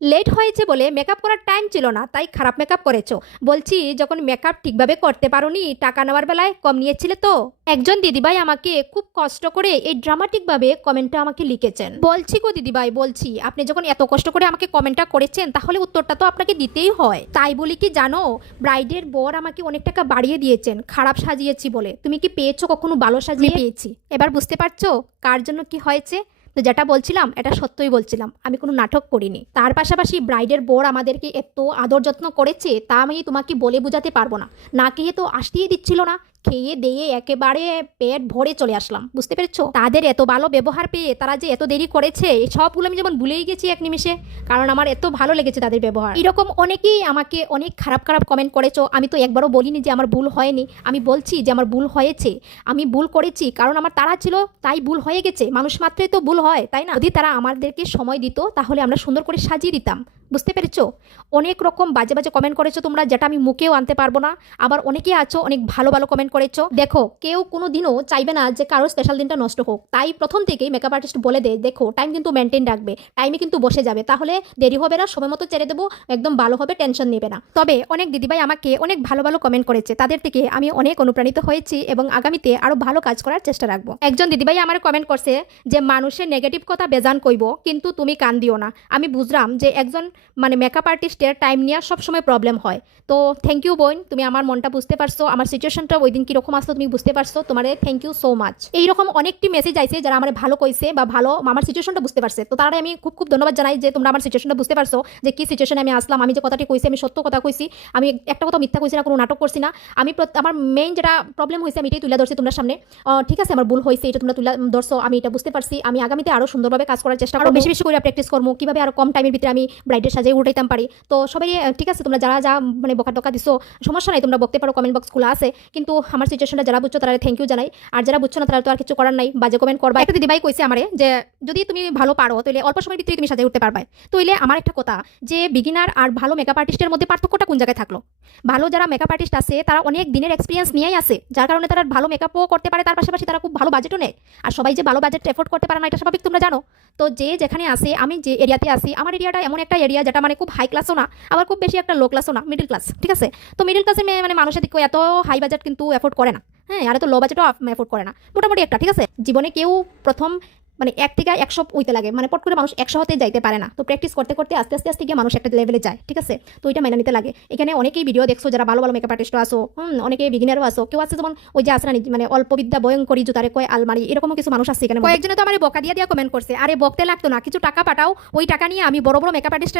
Late হয়েছে বলে makeup করার টাইম ছিল না, তাই খারাপ মেকআপ করেছো। বলছি যখন মেকআপ ঠিকভাবে করতে পারোনি, টাকা নেওয়ার বেলায় কম নিয়েছিলে তো। একজন দিদিভাই আমাকে খুব কষ্ট করে এই ড্রামাটিকভাবে কমেন্টটা আমাকে লিখেছেন। বলছি গো দিদিভাই, বলছি আপনি যখন এত কষ্ট করে আমাকে কমেন্টটা করেছেন, তাহলে উত্তরটা তো আপনাকে দিতেই হয়। তাই বলি কি জানো, ব্রাইডের বর আমাকে অনেক টাকা বাড়িয়ে দিয়েছেন খারাপ সাজিয়েছি বলে। তুমি কি পেয়েছো কখনো ভালো সাজিয়ে? পেয়েছি। এবার বুঝতে পারছো কার জন্য কি হয়েছে। তো যেটা বলছিলাম এটা সত্যই বলছিলাম, আমি কোনো নাটক করিনি। তার পাশাপাশি ব্রাইডের বর আমাদেরকে এত আদর যত্ন করেছে, তা আমি তোমাকে বলে বোঝাতে পারবো না। না খেয়ে তো আসতেই দিচ্ছিল না, খেয়ে দিয়ে একেবারে পেট ভরে চলে আসলাম। বুঝতে পেরেছো, তাদের এত ভালো ব্যবহার পেয়ে তারা যে এত দেরি করেছে, এই সবগুলো আমি যেমন ভুলেই গেছি এক নিমিষে, কারণ আমার এত ভালো লেগেছে তাদের ব্যবহার। এরকম অনেকেই আমাকে অনেক খারাপ খারাপ কমেন্ট করেছো, আমি তো একবারও বলিনি যে আমার ভুল হয়নি। আমি বলছি যে আমার ভুল হয়েছে, আমি ভুল করেছি, কারণ আমার তাড়া ছিল তাই ভুল হয়ে গেছে। মানুষ মাত্রই তো ভুল হয়, তাই না? যদি তারা আমাদেরকে সময় দিত তাহলে আমরা সুন্দর করে সাজিয়ে দিতাম। বুঝতে পেরেছো, অনেক রকম বাজে বাজে কমেন্ট করেছো তোমরা, যেটা আমি মুখেও আনতে পারবো না। আবার অনেকেই আছো অনেক ভালো ভালো কমেন্ট করেছো। দেখো, কেউ কোনো দিনও চাইবে না যে কারোর স্পেশাল দিনটা নষ্ট হোক, তাই প্রথম থেকেই মেকআপ আর্টিস্ট বলে দেয়, দেখো টাইম কিন্তু মেনটেন রাখবে, টাইমে কিন্তু বসে যাবে, তাহলে দেরি হবে না, সময় মতো ছেড়ে দেবো, একদম ভালো হবে, টেনশন নেবে না। তবে অনেক দিদিভাই আমাকে অনেক ভালো ভালো কমেন্ট করেছে, তাদের থেকে আমি অনেক অনুপ্রাণিত হয়েছি এবং আগামীতে আরো ভালো কাজ করার চেষ্টা রাখবো। একজন দিদিভাই আমার কমেন্ট করছে যে মানুষের নেগেটিভ কথা বেজান কইব, কিন্তু তুমি কান দিও না। আমি বুঝলাম যে একজন মেকআপ আর্টিস্টের টাইম নেওয়ার সবসময় প্রবলেম হয়। তো থ্যাংক ইউ বোন, তুমি আমার মনটা বুঝতে পারছো, আমার সিচুয়েশনটা ওই দিন কীরকম আসলো তুমি বুঝতে পারছো, তোমার থ্যাংক ইউ সো মাচ। এইরকম অনেকটি মেসেজ আইছে যারা আমার ভালো কইছে বা ভালো আমার সিচুয়েশনটা বুঝতে পারছে, তো তারা আমি খুব খুব ধন্যবাদ জানাই যে তোমরা আমার সিচুয়েশনটা বুঝতে পারছো, যে কি সিচুয়েশনে আমি আসলাম। আমি যে কথাটি কইছি আমি সত্য কথা কইছি, আমি একটা কথা মিথ্যা কইছি না, কোনো নাটক করছি না। আমি আমার মেইন যেটা প্রবলেম হয়েছে আমি এটাই তুলে ধরছি তোমার সামনে। ঠিক আছে, আমার ভুল হয়েছে, এটা তোমরা তুলে ধরছো, আমি এটা বুঝতে পারছি। আমি আগামীতে আরো সুন্দরভাবে কাজ করার চেষ্টা করব, বেশি বেশি করে প্র্যাকটিস করবো, কিভাবে আরো কম টাইমের ভিতরে আমি ব্রাইডের সাজিয়ে উঠাইতাম পারি। তো সবাই ঠিক আছে, তোমরা যারা যা বকা টকা দিছো সমস্যা নাই, তোমরা বকতে পারো, কমেন্ট বক্স খোলা আছে। কিন্তু আমার সিচুয়েশনটা যারা বুঝছো তারা থ্যাংক ইউ জানাই, আর যারা বুঝছো না তারা তো আর কিছু করার নাই, বাজে কমেন্ট করবা। একটা দিদিভাই কইছে আমারে যে যদি তুমি ভালো পারো তাহলে অল্প সময়ের ভিতরে তুমি সাজিয়ে উঠতে পারবে। তাইলে আমার একটা কথা, যে বিগিনার আর ভালো মেকআপ আর্টিস্টের মধ্যে পার্থক্যটা কোন জায়গায় থাকলো? ভালো যারা মেকআপ আর্টিস্ট আছে তারা অনেক দিনের এক্সপিরিয়েন্স নিয়েই আসে, যার কারণে তারা ভালো মেকআপও করতে পারে, তার পাশাপাশি তারা খুব ভালো বাজেটও নেয়। আর সবাই যে ভালো বাজেট এফোর্ড করতে পারে না, এটা স্বাভাবিক, তোমরা জানো। তো যে যেখানে আসে, আমি যে এরিয়াতে আসি, আমার এরিয়াটা এমন একটা এরিয়া যেটা খুব হাই ক্লাসও না, আবার খুব বেশি একটা লো ক্লাসও না, মিডল ক্লাস। ঠিক আছে, তো মিডল ক্লাসের মানুষের দিকে এত হাই বাজেট কিন্তু এফোর্ড করে না। হ্যাঁ, আর এত লো বাজেটও এফোর্ড করে না, মোটামুটি একটা। ঠিক আছে, জীবনে কেউ প্রথম 1 থেকে 100 হইতে লাগে, পট করে মানুষ 100 হতে যাইতে পারে না। তো প্র্যাকটিস করতে করতে আস্তে আস্তে আস্তে গিয়ে মানুষ একটা লেভেলে যায়। ঠিক আছে, তো এটা মেনে নিতে লাগে। এখানে অনেকেই ভিডিও দেখছো যারা ভালো ভালো মেকআপ আর্টিস্টও আসো, অনেকে বিগিনারও আসো, কেউ আছে যেমন ওই যে আসরা অল্প বিদ্যা ভয়ঙ্করী জুতারে কয় আলমারি, এরকমও কিছু মানুষ আছে এখানে। কয়েকজনে তো আমার বকা দিয়ে কমেন্ট করছে, আরে বকতে লাগতো না, কিছু টাকা পাঠাও, ওই টাকা নিয়ে আমি বড় বড় মেকআপ আর্টিস্টের